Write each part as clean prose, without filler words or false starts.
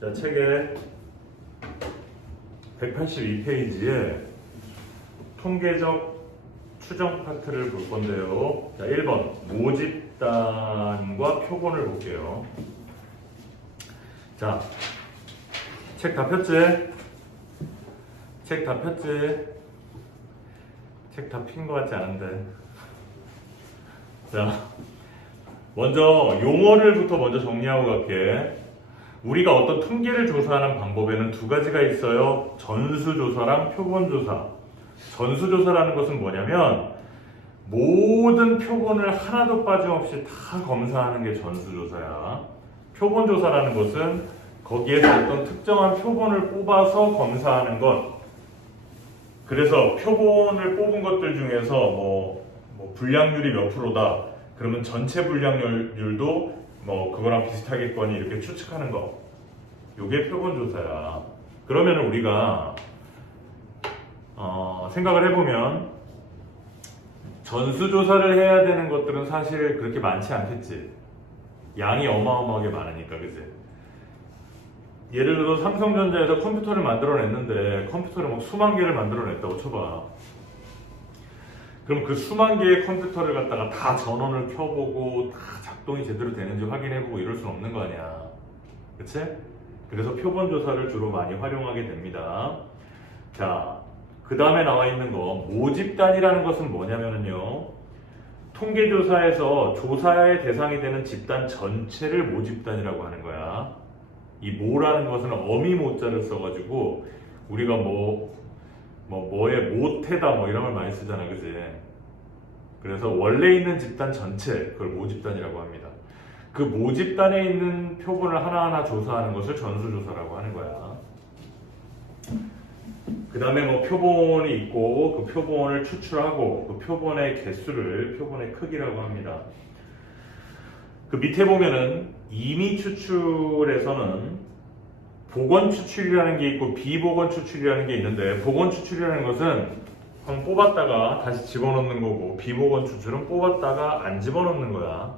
자, 책의 182페이지에 통계적 추정 파트를 볼 건데요. 자, 1번 모집단과 표본을 볼게요. 자, 책 다 폈지? 책 다 폈지? 책 다 핀 것 같지 않은데. 자, 먼저 용어를부터 먼저 정리하고 갈게. 우리가 어떤 통계를 조사하는 방법에는 두 가지가 있어요. 전수조사랑 표본조사. 전수조사라는 것은 뭐냐면 모든 표본을 하나도 빠짐없이 다 검사하는 게 전수조사야. 표본조사라는 것은 거기에서 어떤 특정한 표본을 뽑아서 검사하는 것. 그래서 표본을 뽑은 것들 중에서 뭐 불량률이 몇 프로다. 그러면 전체 불량률도 그거랑 비슷하겠거니 이렇게 추측하는 거. 요게 표본조사야. 그러면 우리가 생각을 해보면 전수조사를 해야 되는 것들은 사실 그렇게 많지 않겠지. 양이 어마어마하게 많으니까, 그치? 예를 들어 삼성전자에서 컴퓨터를 만들어냈는데 컴퓨터를 막 수만 개를 만들어냈다고 쳐봐. 그럼 그 수만 개의 컴퓨터를 갖다가 다 전원을 켜보고 다 작동이 제대로 되는지 확인해보고 이럴 수는 없는 거 아니야. 그치? 그래서 표본조사를 주로 많이 활용하게 됩니다. 자, 그 다음에 나와 있는 거 모집단이라는 것은 뭐냐면요, 통계조사에서 조사의 대상이 되는 집단 전체를 모집단이라고 하는 거야. 이 모라는 것은 어미 모자를 써가지고 우리가 뭐에 못해다 이런 걸 많이 쓰잖아, 그지? 그래서 원래 있는 집단 전체, 그걸 모집단이라고 합니다. 그 모집단에 있는 표본을 하나하나 조사하는 것을 전수조사라고 하는 거야. 그 다음에 표본이 있고 그 표본을 추출하고 그 표본의 개수를 표본의 크기라고 합니다. 그 밑에 보면은 임의 추출에서는 복원 추출이라는 게 있고 비복원 추출이라는 게 있는데, 복원 추출이라는 것은 한번 뽑았다가 다시 집어넣는 거고, 비복원 추출은 뽑았다가 안 집어넣는 거야.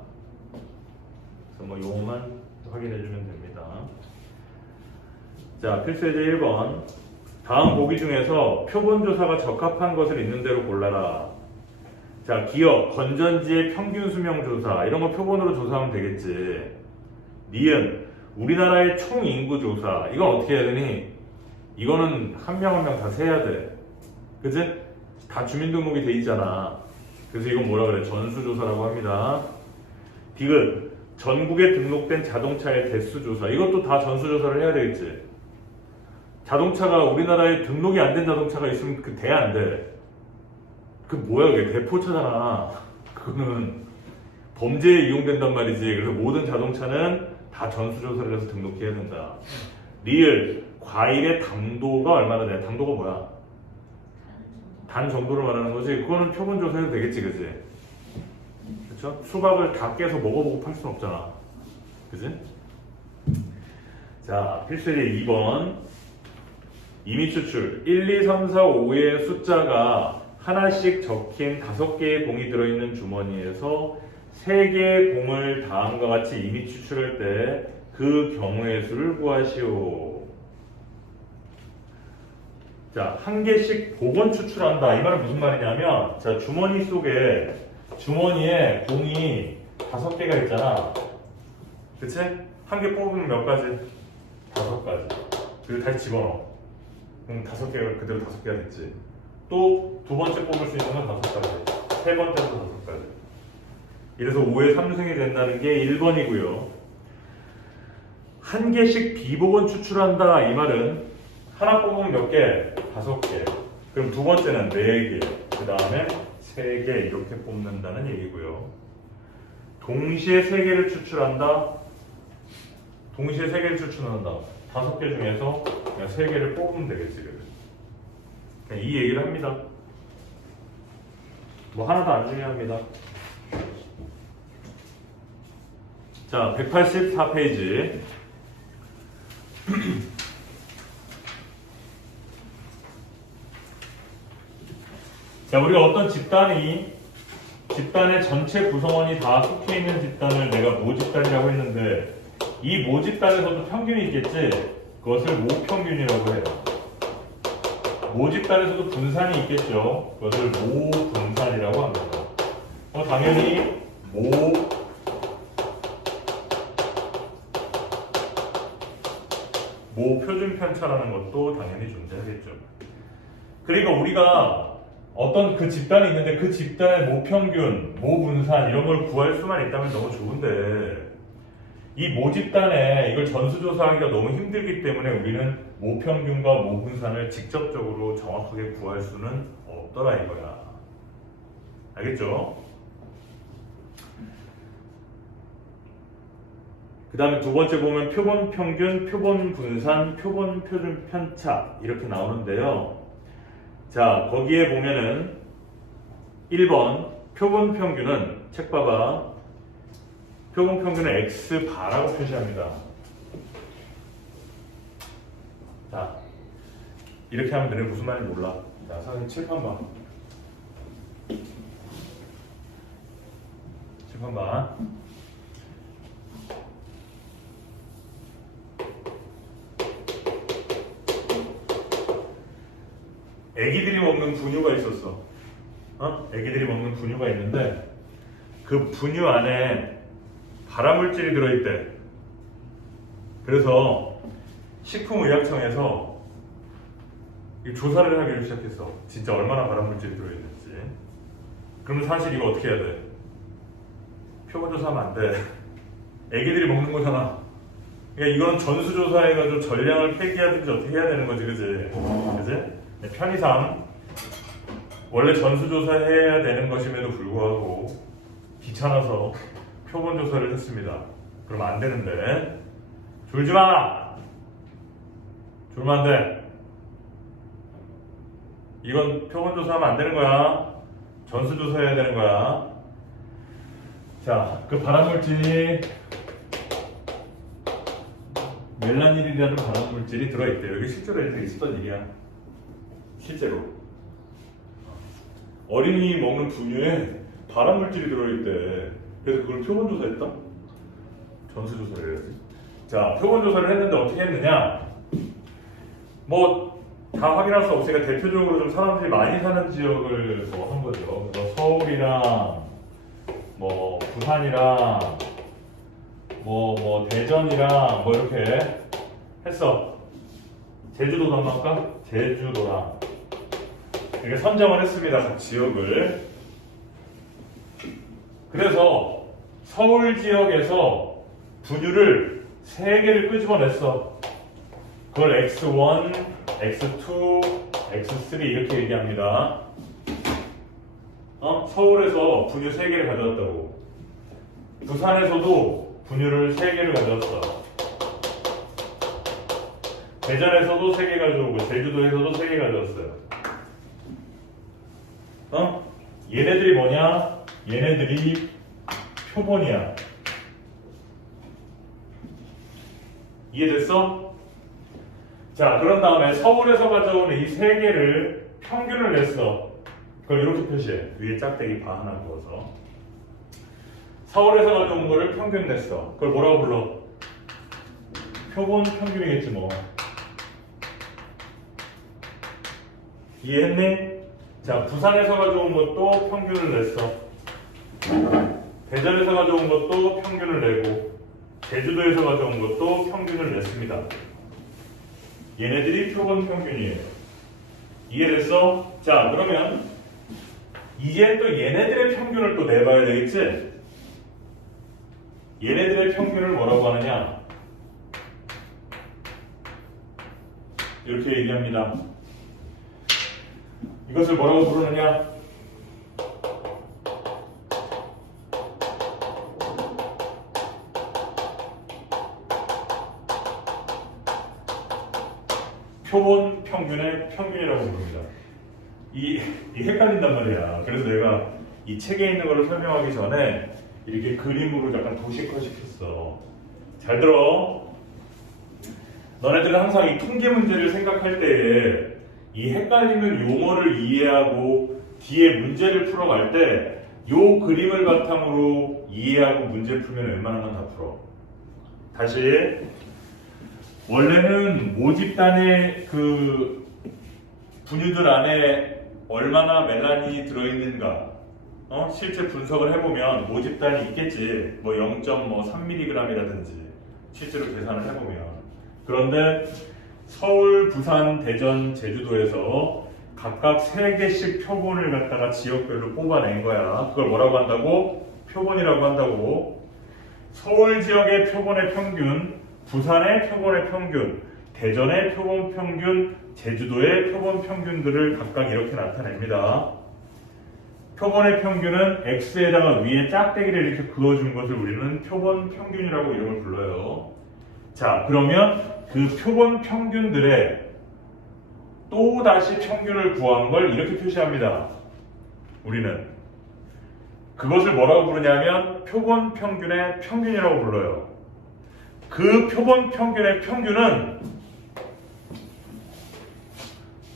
그래서 요것만 확인해 주면 됩니다. 자, 필수예제 1번. 다음 보기 중에서 표본조사가 적합한 것을 있는 대로 골라라. 자, 기업, 건전지의 평균 수명 조사, 이런 거 표본으로 조사하면 되겠지. 니은, 우리나라의 총 인구 조사. 이건 어떻게 해야 되니? 이거는 한 명 한 명 다 세야 돼. 그치? 다 주민등록이 돼 있잖아. 그래서 이건 뭐라 그래? 전수조사라고 합니다. 디귿, 전국에 등록된 자동차의 대수 조사. 이것도 다 전수조사를 해야 되겠지. 자동차가 우리나라에 등록이 안 된 자동차가 있으면 그 돼, 안 돼? 그 뭐야, 그게 대포차잖아. 그거는 범죄에 이용된단 말이지. 그래서 모든 자동차는 다 전수조사를 해서 등록해야 된다. 리을, 과일의 당도가 얼마나 돼? 당도가 뭐야? 단 정도를 말하는 거지. 그거는 표본조사해도 되겠지, 그지? 그쵸? 수박을 다 깨서 먹어보고 팔 수는 없잖아. 그지? 자, 필수예제 2번. 임의 추출. 1, 2, 3, 4, 5의 숫자가 하나씩 적힌 5개의 공이 들어있는 주머니에서 3개의 공을 다음과 같이 임의 추출할 때 그 경우의 수를 구하시오. 자, 한 개씩 복원 추출한다. 이 말은 무슨 말이냐면, 자, 주머니에 공이 5개가 있잖아. 그치? 한 개 뽑으면 몇 가지? 5가지. 그리고 다시 집어넣어. 그럼 5개가 그대로 5개가 됐지. 또 두 번째 뽑을 수 있는 건 5가지. 세 번째도 5가지. 이래서 5의 3승이 된다는 게 1번이고요. 한 개씩 비복원 추출한다. 이 말은 하나 뽑으면 몇 개? 5개. 그럼 두 번째는 4개. 그 다음에 3개 이렇게 뽑는다는 얘기고요. 동시에 3개를 추출한다. 동시에 3개를 추출한다. 5개 중에서 그냥 3개를 뽑으면 되겠지. 그냥 이 얘기를 합니다. 하나도 안 중요합니다. 자, 184페이지. 자, 우리가 어떤 집단의 전체 구성원이 다 속해 있는 집단을 내가 모집단이라고 했는데, 이 모집단에서도 평균이 있겠지. 그것을 모평균이라고 해요. 모집단에서도 분산이 있겠죠. 그것을 모분산이라고 합니다. 당연히 모표준 편차라는 것도 당연히 존재하겠죠. 그러니까 우리가 어떤 그 집단이 있는데 그 집단의 모평균, 모분산 이런 걸 구할 수만 있다면 너무 좋은데 이 모집단에 이걸 전수조사하기가 너무 힘들기 때문에 우리는 모평균과 모분산을 직접적으로 정확하게 구할 수는 없더라 이거야. 알겠죠? 그 다음에 두 번째 보면 표본 평균, 표본 분산, 표본 표준 편차 이렇게 나오는데요. 자, 거기에 보면은 1번 표본 평균은 책 봐봐. 표본 평균은 X바라고 표시합니다. 자, 이렇게 하면 너네 무슨 말인지 몰라. 자, 선생님 칠판 봐. 칠판 봐. 애기들이 먹는 분유가 있었어. 애기들이 먹는 분유가 있는데 그 분유 안에 발암물질이 들어있대. 그래서 식품의약청에서 조사를 하기로 시작했어. 진짜 얼마나 발암물질이 들어있는지. 그러면 사실 이거 어떻게 해야 돼? 표본조사하면 안 돼. 애기들이 먹는 거잖아. 그러니까 이건 전수조사해가지고 전량을 폐기하든지 어떻게 해야 되는 거지, 그지? 그지? 편의상 원래 전수조사해야 되는 것임에도 불구하고 귀찮아서 표본조사를 했습니다. 그러면 안 되는데 졸지 마! 졸면 안 돼. 이건 표본조사하면 안 되는 거야. 전수조사해야 되는 거야. 자, 그 발암물질이 멜라닌이라는 발암물질이 들어있대요. 여기 실제로 이렇게 있었던 일이야. 실제로 어린이 먹는 분유에 발암물질이 들어있대. 그래서 그걸 표본조사했다? 전수조사를 해야지. 자, 표본조사를 했는데 어떻게 했느냐? 뭐 다 확인할 수 없으니까 대표적으로 좀 사람들이 많이 사는 지역을 뭐 한 거죠. 그래서 서울이랑 뭐 부산이랑 뭐 대전이랑 뭐 이렇게 했어. 제주도도 한번 할까? 제주도랑 이렇게 선정을 했습니다. 각 지역을. 그래서 서울 지역에서 분유를 3개를 끄집어냈어. 그걸 X1, X2, X3 이렇게 얘기합니다. 서울에서 분유 3개를 가져왔다고. 부산에서도 분유를 3개를 가져왔어. 대전에서도 3개 가져오고 제주도에서도 3개 가져왔어요. 얘네들이 뭐냐? 얘네들이 표본이야. 이해됐어? 자, 그런 다음에 서울에서 가져온 이 3개를 평균을 냈어. 그걸 이렇게 표시해. 위에 짝대기 바 하나 그어서. 서울에서 가져온 거를 평균 냈어. 그걸 뭐라고 불러? 표본 평균이겠지 뭐. 이해했니? 자, 부산에서 가져온 것도 평균을 냈어. 대전에서 가져온 것도 평균을 내고 제주도에서 가져온 것도 평균을 냈습니다. 얘네들이 표본 평균이에요. 이해됐어? 자, 그러면 이제 또 얘네들의 평균을 또 내봐야 되겠지? 얘네들의 평균을 뭐라고 하느냐? 이렇게 얘기합니다. 이것을 뭐라고 부르느냐? 표본 평균의 평균이라고 부릅니다. 이 헷갈린단 말이야. 그래서 내가 이 책에 있는 거를 설명하기 전에 이렇게 그림으로 약간 도식화시켰어. 잘 들어. 너네들은 항상 이 통계 문제를 생각할 때에 이 헷갈리는 용어를 이해하고 뒤에 문제를 풀어갈 때 요 그림을 바탕으로 이해하고 문제 풀면 웬만한 건 다 풀어. 다시 원래는 모집단의 그 분유들 안에 얼마나 멜라닌이 들어있는가 실제 분석을 해보면 모집단이 있겠지. 뭐 0.3mg이라든지 실제로 계산을 해보면. 그런데 서울, 부산, 대전, 제주도에서 각각 3개씩 표본을 갖다가 지역별로 뽑아낸 거야. 그걸 뭐라고 한다고? 표본이라고 한다고. 서울 지역의 표본의 평균, 부산의 표본의 평균, 대전의 표본 평균, 제주도의 표본 평균들을 각각 이렇게 나타냅니다. 표본의 평균은 X에다가 위에 짝대기를 이렇게 그어준 것을 우리는 표본 평균이라고 이름을 불러요. 자, 그러면 그 표본 평균들의 또다시 평균을 구한 걸 이렇게 표시합니다. 우리는 그것을 뭐라고 부르냐면 표본 평균의 평균이라고 불러요. 그 표본 평균의 평균은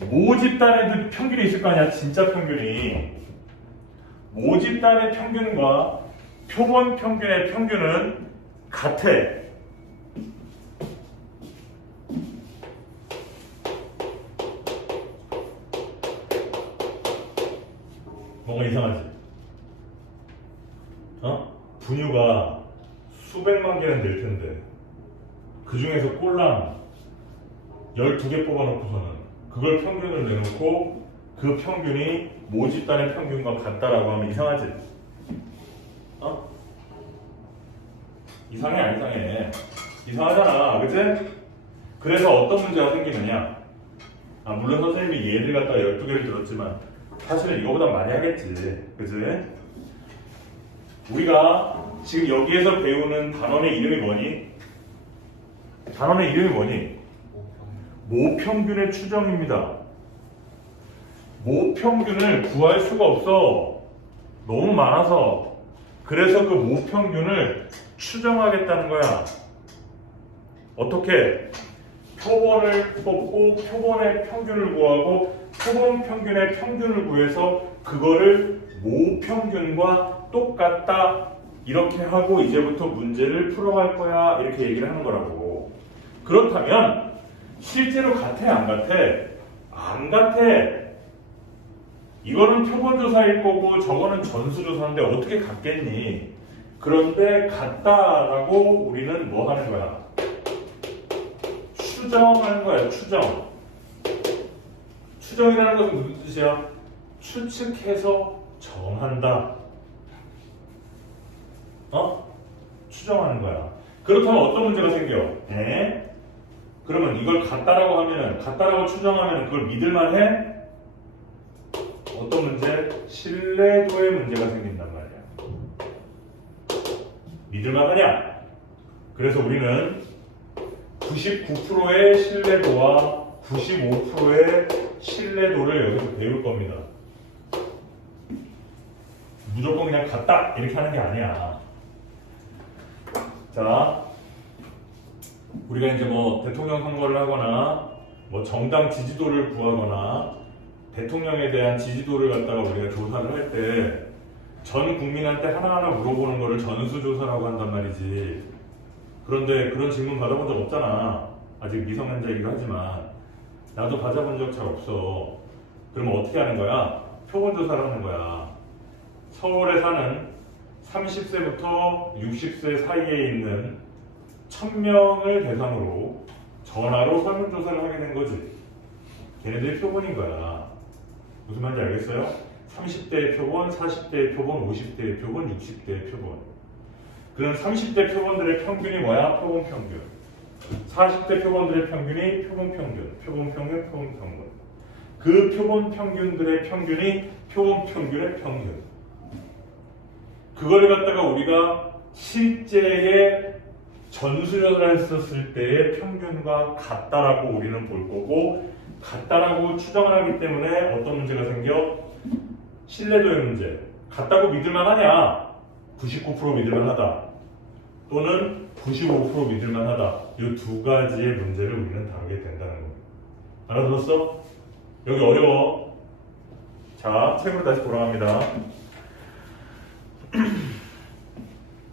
모집단에도 평균이 있을 거 아니야. 진짜 평균이. 모집단의 평균과 표본 평균의 평균은 같아. 뭔가 이상하지? 분유가 수백만 개는 될 텐데 그 중에서 꼴랑 12개 뽑아놓고서는 그걸 평균을 내놓고 그 평균이 모집단의 평균과 같다라고 하면 이상하지? 이상해 안 이상해? 이상하잖아, 그치? 그래서 어떤 문제가 생기느냐? 물론 선생님이 얘를 갖다가 12개를 들었지만 사실은 이거보다 많이 하겠지, 그치? 우리가 지금 여기에서 배우는 단원의 이름이 뭐니? 단원의 이름이 뭐니? 모평균의 추정입니다. 모평균을 구할 수가 없어. 너무 많아서. 그래서 그 모평균을 추정하겠다는 거야. 어떻게? 표본을 뽑고 표본의 평균을 구하고 표본 평균의 평균을 구해서 그거를 모평균과 똑같다 이렇게 하고 이제부터 문제를 풀어갈 거야 이렇게 얘기를 하는 거라고. 그렇다면 실제로 같아 안 같아? 안 같아. 이거는 표본조사일 거고 저거는 전수조사인데 어떻게 같겠니? 그런데 같다라고 우리는 뭐 하는 거야? 추정하는 거야. 추정. 추정이라는 것은 무슨 뜻이야? 추측해서 정한다. 추정하는 거야. 그렇다면 어떤 문제가 생겨? 그러면 이걸 같다라고 하면은, 같다라고 추정하면 그걸 믿을만 해? 어떤 문제? 신뢰도의 문제가 생긴단 말이야. 믿을만 하냐? 그래서 우리는 99%의 신뢰도와 95%의 신뢰도를 여기서 배울 겁니다. 무조건 그냥 같다 이렇게 하는 게 아니야. 자, 우리가 이제 뭐 대통령 선거를 하거나 뭐 정당 지지도를 구하거나 대통령에 대한 지지도를 갖다가 우리가 조사를 할 때 전 국민한테 하나하나 물어보는 거를 전수조사라고 한단 말이지. 그런데 그런 질문 받아본 적 없잖아. 아직 미성년자이기도 하지만 나도 받아본 적 잘 없어. 그러면 어떻게 하는 거야? 표본조사를 하는 거야. 서울에 사는 30세부터 60세 사이에 있는 1000명을 대상으로 전화로 설문조사를 하게 된 거지. 걔네들이 표본인 거야. 무슨 말인지 알겠어요? 30대의 표본, 40대의 표본, 50대의 표본, 60대의 표본. 그런 30대 표본들의 평균이 뭐야? 표본 평균. 40대 표본들의 평균이 표본 평균, 표본 평균, 표본 평균. 그 표본 평균들의 평균이 표본 평균의 평균. 그걸 갖다가 우리가 실제의 전수조사를 했었을 때의 평균과 같다라고 우리는 볼 거고, 같다라고 추정을 하기 때문에 어떤 문제가 생겨? 신뢰도의 문제. 같다고 믿을만 하냐? 99% 믿을만 하다. 또는 95% 믿을만 하다. 이 두 가지의 문제를 우리는 다루게 된다는 겁니다. 알아들었어? 여기 어려워. 자, 책으로 다시 돌아갑니다.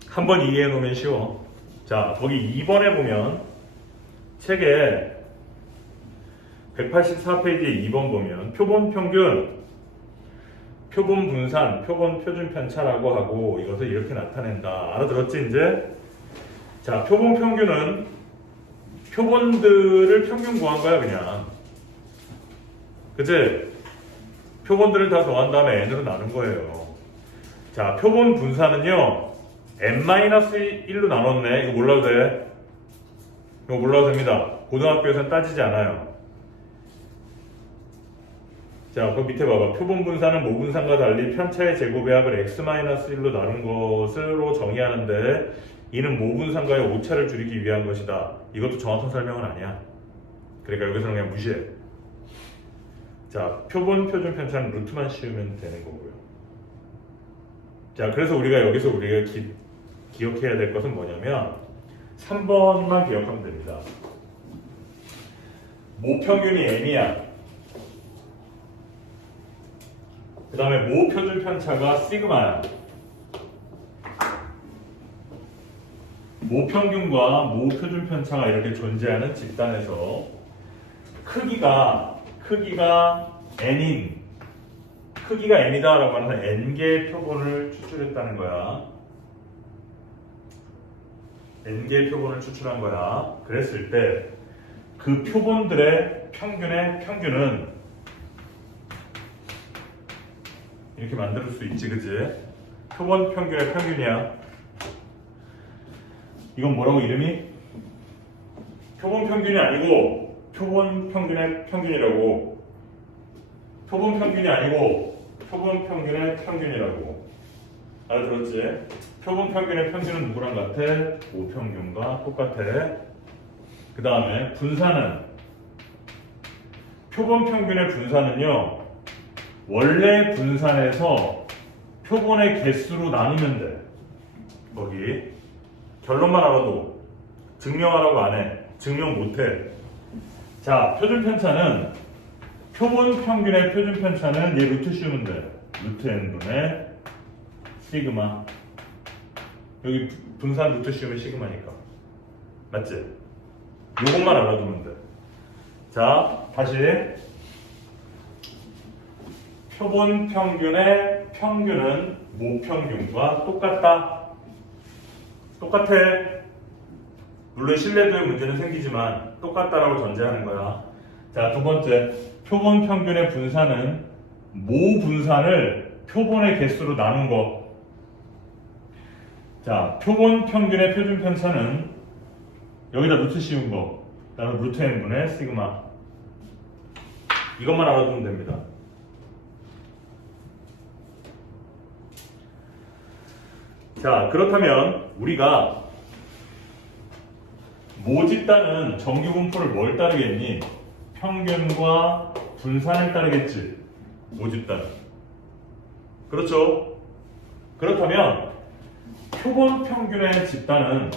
한번 이해해 놓으면 쉬워. 자, 거기 2번에 보면 책에 184페이지 2번 보면 표본 평균, 표본 분산, 표본 표준 편차라고 하고 이것을 이렇게 나타낸다. 알아들었지 이제? 자, 표본 평균은 표본들을 평균 구한 거야 그냥. 그치? 표본들을 다 더한 다음에 n으로 나눈 거예요. 자, 표본 분산은요 n-1로 나눴네. 이거 몰라도 돼. 이거 몰라도 됩니다. 고등학교에서는 따지지 않아요. 자, 그 밑에 봐봐. 표본 분산은 모분산과 달리 편차의 제곱의 합을 x-1로 나눈 것으로 정의하는데 이는 모분산과의 오차를 줄이기 위한 것이다. 이것도 정확한 설명은 아니야. 그러니까 여기서는 그냥 무시해. 자, 표본 표준 편차는 루트만 씌우면 되는 거고요. 자, 그래서 여기서 우리가 기억해야 될 것은 뭐냐면 3번만 기억하면 됩니다. 모평균이 n이야. 그 다음에 모표준 편차가 시그마야. 모평균과 모표준 편차가 이렇게 존재하는 집단에서 크기가 n이다 라고 하는 n개의 표본을 추출했다는 거야. n개의 표본을 추출한 거야. 그랬을 때 그 표본들의 평균은 이렇게 만들 수 있지, 그지? 표본 평균의 평균이야. 이건 뭐라고 이름이? 표본 평균이 아니고 표본 평균의 평균이라고. 표본 평균이 아니고 표본 평균의 평균이라고. 알아들었지? 표본 평균의 평균은 누구랑 같아? 모평균과 똑같아. 그 다음에 분산은 표본 평균의 분산은요 원래 분산에서 표본의 개수로 나누면 돼. 거기 결론만 알아도 증명하라고 안 해. 증명 못 해. 자, 표준 편차는 표본 평균의 표준 편차는 얘 루트 씌우면 돼. 루트 n분의 시그마. 여기 분산 루트 씌우면 시그마니까. 맞지? 요것만 알아두면 돼. 자, 다시 표본 평균의 평균은 모평균과 똑같다. 똑같아. 물론 신뢰도의 문제는 생기지만 똑같다라고 전제하는 거야. 자, 두 번째, 표본 평균의 분산은 모 분산을 표본의 개수로 나눈 거. 자, 표본 평균의 표준 편차는 여기다 루트 씌운 거. 그다음에 루트 n분의 시그마. 이것만 알아두면 됩니다. 자, 그렇다면 우리가 모집단은 정규 분포를 뭘 따르겠니? 평균과 분산을 따르겠지. 모집단은. 그렇죠? 그렇다면 표본 평균의 집단은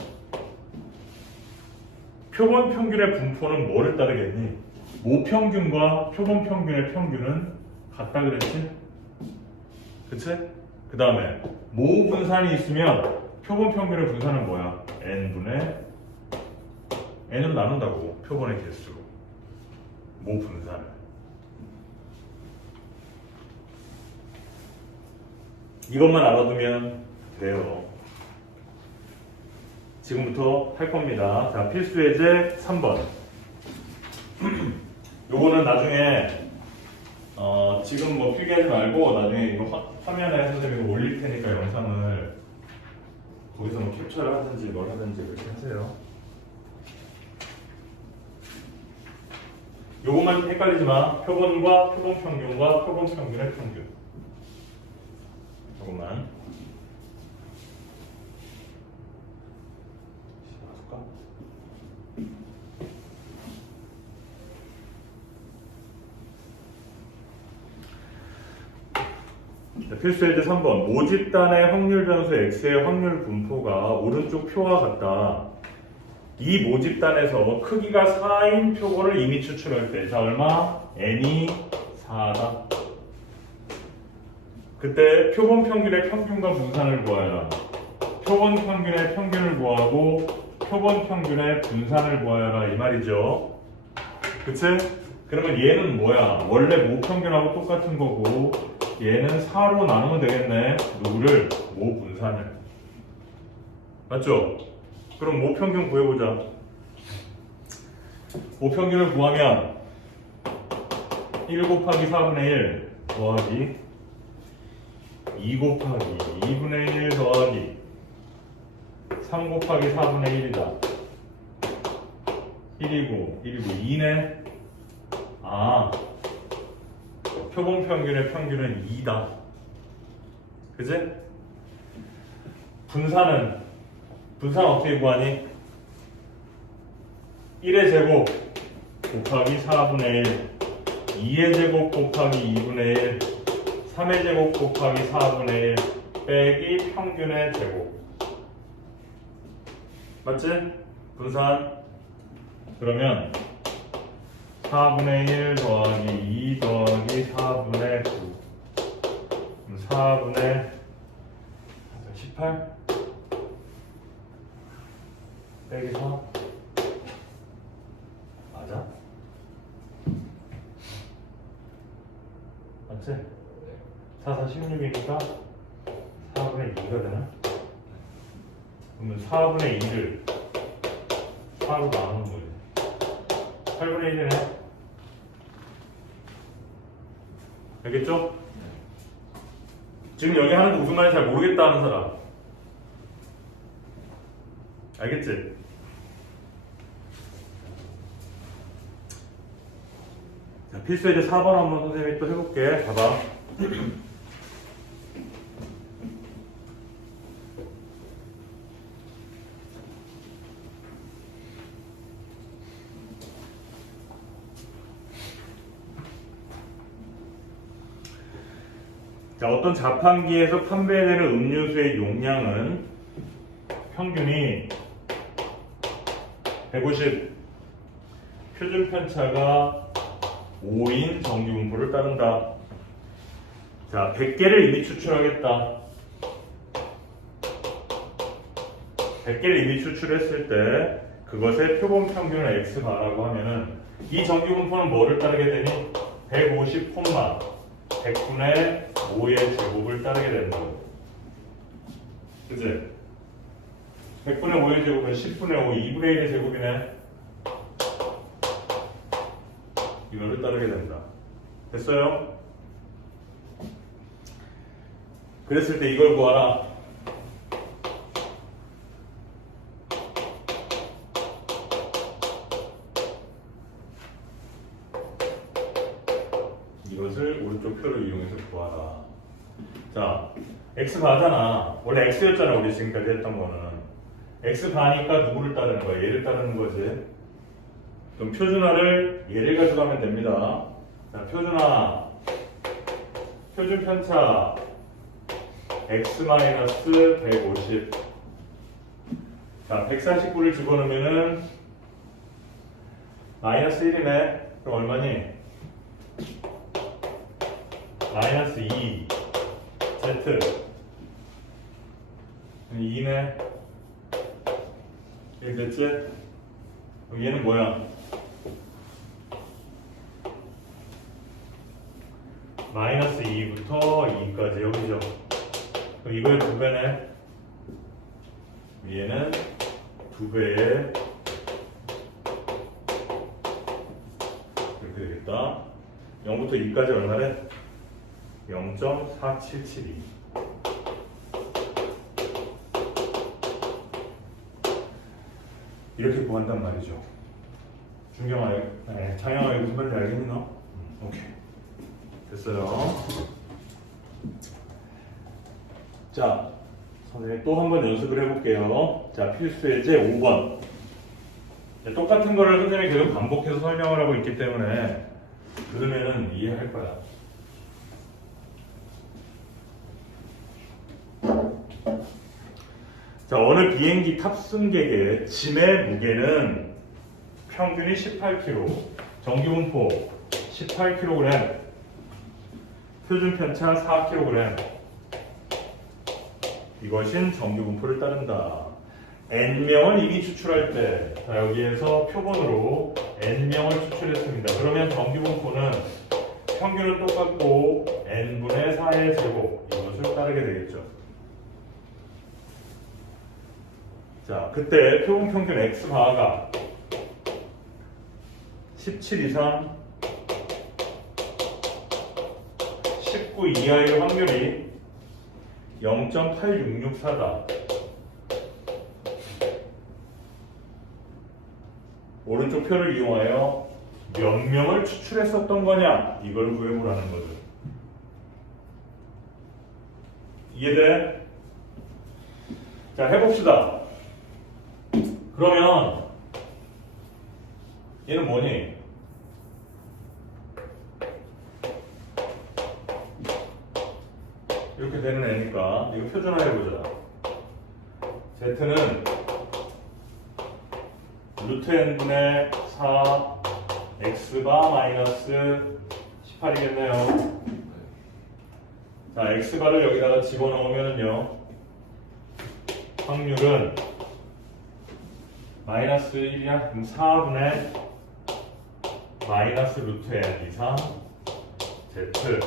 표본 평균의 분포는 뭐를 따르겠니? 모평균과 표본 평균의 평균은 같다 그랬지? 그치? 그 다음에 모 분산이 있으면 표본 평균의 분산은 뭐야? n분의 n으로 나눈다고. 표본의 개수로 모 분산을. 이것만 알아두면 돼요. 지금부터 할 겁니다. 자, 필수 예제 3번. 요거는 나중에 지금 뭐 필기하지 말고 나중에 이거 화면에 선생님이 올릴 테니까 영상을 거기서 뭐 캡처를 하든지 뭘 하든지 그렇게 하세요. 요것만 헷갈리지 마. 표본과 표본 평균과 표본 평균의 평균. 요것만. 필수 예제 3번. 모집단의 확률 변수 x의 확률 분포가 오른쪽 표와 같다. 이 모집단에서 크기가 4인 표본을 이미 추출할 때, 자, 얼마? n이 4다. 그때 표본 평균의 평균과 분산을 구하여라. 표본 평균의 평균을 구하고 표본 평균의 분산을 구하여라 이 말이죠. 그치? 그러면 얘는 뭐야? 원래 모평균하고 똑같은 거고 얘는 4로 나누면 되겠네. 누구를? 모분산을. 맞죠? 그럼 모평균 구해보자. 모평균을 구하면 1 곱하기 4분의 1 더하기 2 곱하기 2분의 1 더하기 3 곱하기 4분의 1이다. 1이고 2네. 아, 표본 평균의 평균은 2다. 그지? 분산 어떻게 구하니? 1의 제곱 곱하기 4분의 1, 2의 제곱 곱하기 2분의 1, 3의 제곱 곱하기 4분의 1 빼기 평균의 제곱. 맞지? 분산. 그러면 4분의 1 더하기 2 더하기 4분의 9 4분의 18 빼기 4 맞아? 맞지? 4, 4, 16이니까 4분의 2가 되나? 그러면 4분의 2를 4로 나누는 거지. 8분의 1이네. 알겠죠? 지금 여기 하는 거 무슨 말인지 잘 모르겠다 하는 사람. 알겠지? 자, 필수예제 4번 한번 선생님이 또 해볼게. 봐봐. 자, 어떤 자판기에서 판매되는 음료수의 용량은 평균이 150, 표준 편차가 5인 정기분포를 따른다. 자, 100개를 이미 추출하겠다. 100개를 이미 추출했을 때 그것의 표본 평균을 x바라고 하면은 이 정기분포는 뭐를 따르게 되니? 150 콤마 100분의 5의 제곱을 따르게 된다고. 그치? 100분의 5의 제곱은 10분의 5, 2분의 1의 제곱이네. 이거를 따르게 된다. 됐어요? 그랬을 때 이걸 구하라. 이것을 오른쪽 표를 이용해서 구하라. 자, x바잖아. 원래 x였잖아. 우리 지금까지 했던 거는. x바니까 누구를 따르는 거야? 얘를 따르는 거지. 그럼 표준화를 얘를 가져가면 됩니다. 자, 표준화. 표준 편차 x-150. 자, 149를 집어넣으면은 마이너스 1이네. 그럼 얼마니? 마이너스 2 z 2네. 이게 됐지? 그럼 얘는 뭐야? 마이너스 2부터 2까지 여기죠. 그럼 이거의 2배네. 얘는 2배에 이렇게 되겠다. 0부터 2까지 얼마래? 0.4772. 이렇게 구한단 말이죠. 장영아 무슨 말인지 알겠니 너? 오케이. 됐어요. 자, 선생님 또 한 번 연습을 해볼게요. 자, 필수예제 5번. 똑같은 거를 선생님이 계속 반복해서 설명을 하고 있기 때문에 들으면은 이해할 거야. 자, 어느 비행기 탑승객의 짐의 무게는 평균이 18kg, 정기분포 18kg, 표준 편차 4kg. 이것인 정기분포를 따른다. n명을 이미 추출할 때, 자, 여기에서 표본으로 n명을 추출했습니다. 그러면 정규분포는 평균은 똑같고 n분의 4의 제곱 이것을 따르게 되겠죠. 자, 그때 표본 평균 x바가 17 이상 19 이하의 확률이 0.8664다. 오른쪽 표를 이용하여 몇 명을 추출했었던 거냐? 이걸 구해보라는 거죠. 이해돼? 자, 해봅시다. 그러면 얘는 뭐니? 이렇게 되는 애니까 이거 표준화해보자. Z는 루트 n분의 4 x바 마이너스 18이겠네요. 자, x바를 여기다가 집어넣으면요 확률은 마이너스 1이야. 그럼 4분의 마이너스 루트 n 이상 z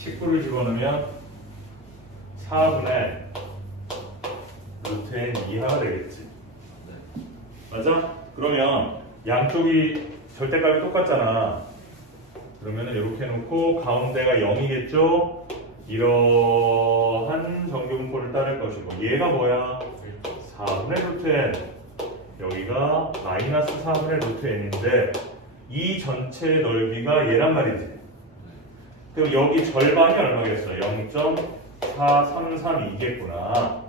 19를 집어넣으면 4분의 루트 n 이하가 되겠지. 맞아? 그러면 양쪽이 절대값이 똑같잖아. 그러면은 이렇게 해놓고 가운데가 0이겠죠? 이러한 정규분포를 따를 것이고 얘가 뭐야? 4분의 루트 n 여기가 마이너스 4분의 루트 n인데 이 전체의 넓이가 얘란 말이지. 그럼 여기 절반이 얼마겠어? 0.4332겠구나.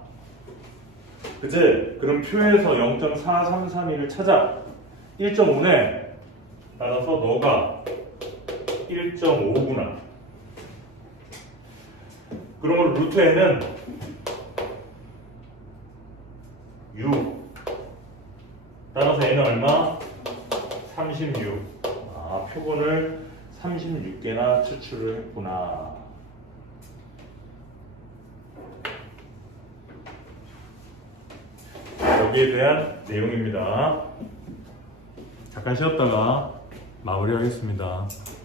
그치? 그럼 표에서 0.4332를 찾아. 1.5네. 따라서 너가 1.5구나. 그러면 루트 n은 6. 따라서 n은 얼마? 36. 아, 표본을 36개나 추출을 했구나. 여기에 대한 내용입니다. 잠깐 쉬었다가 마무리하겠습니다.